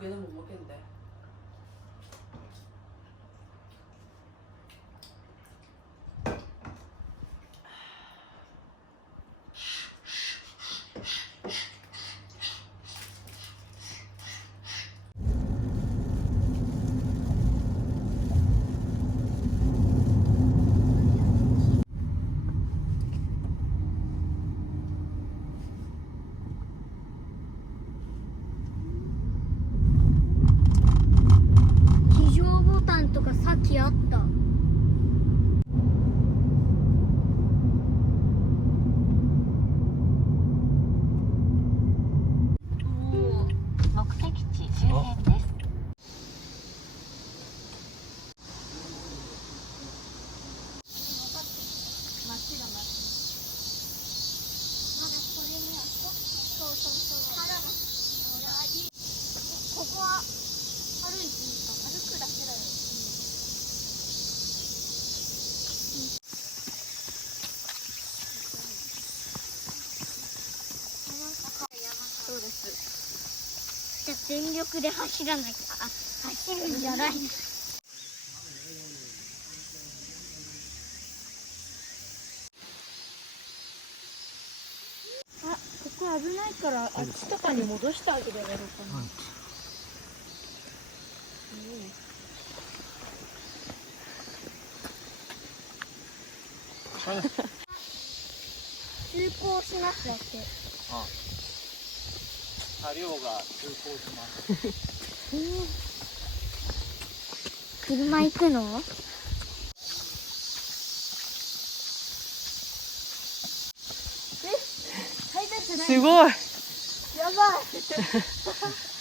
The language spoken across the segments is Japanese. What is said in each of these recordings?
개는 못 먹겠는데.さっきあった。目的地周辺です。ここは歩いていいか。歩くだけだよ。そうです。じゃあ全力で走らなきゃ。走るんじゃない。あ、ここ危ないからあっちとかに戻してあげればいいのかな。通行しますだって。車両が通行します。車行くの？すごい。やばい。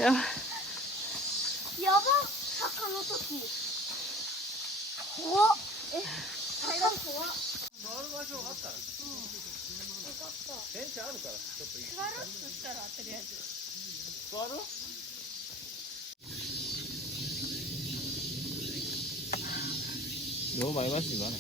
やばい。やば。坂の時。怖っ。階段怖っ。座る場所があったら。よかった。電車あるから、ちょっと。座る？そしたらとりあえず。座る？너무 많이 마시지 마네.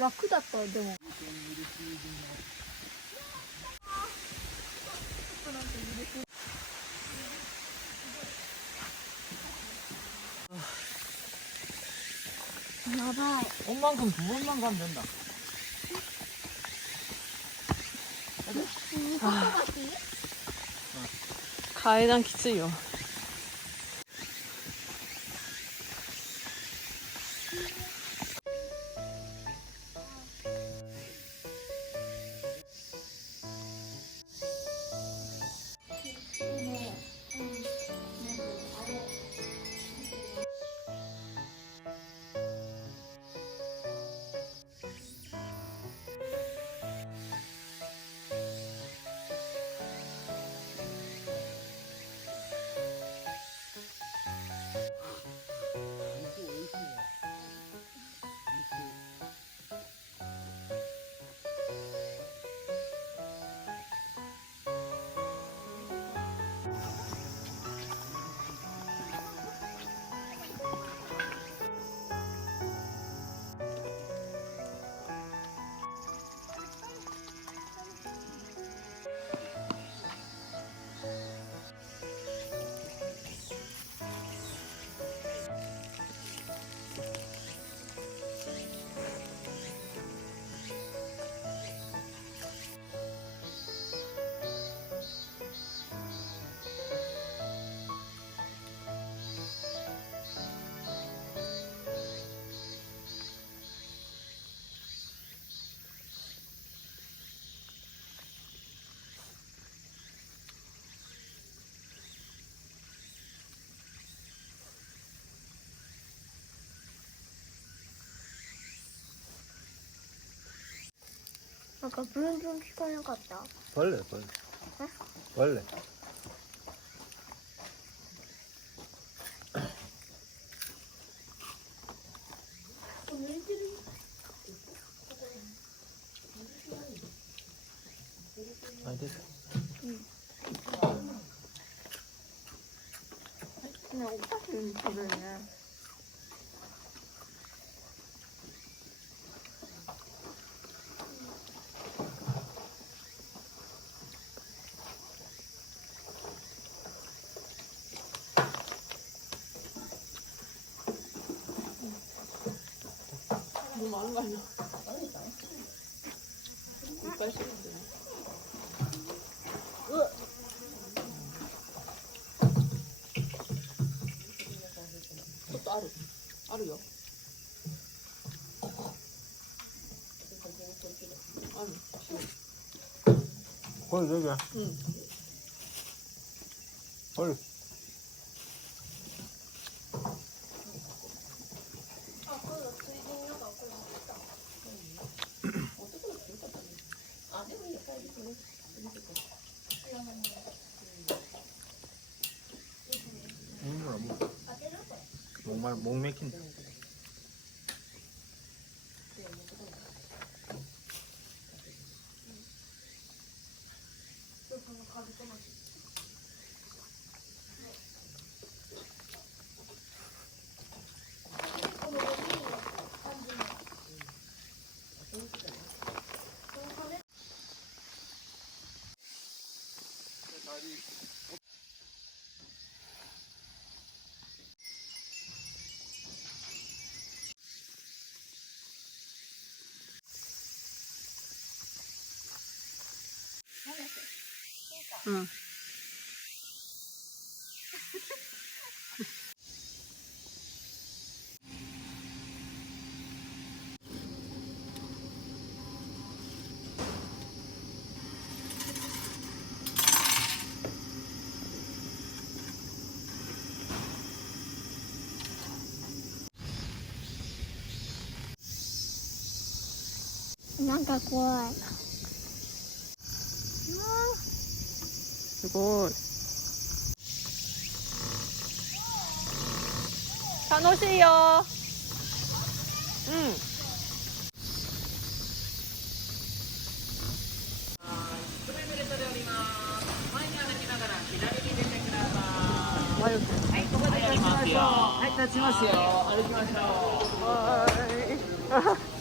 楽だったでも。やばい。 온만큼 두 번만 가면 된다.階段きついよ。なんかブンブン聞こえなかった？ 벌레. 벌레. 아, 됐어. 그냥 오빠는 그러네. 너무 많은 거 아니야? 이빨 씹는데. 그것도 아루요. 아니, 벌 여기야. 응. 벌. 목 맥힌다. 응. 뭔가怖い. 그리고楽しいよ. 응. 아, はい、立ちますよ。歩きましょう。はい.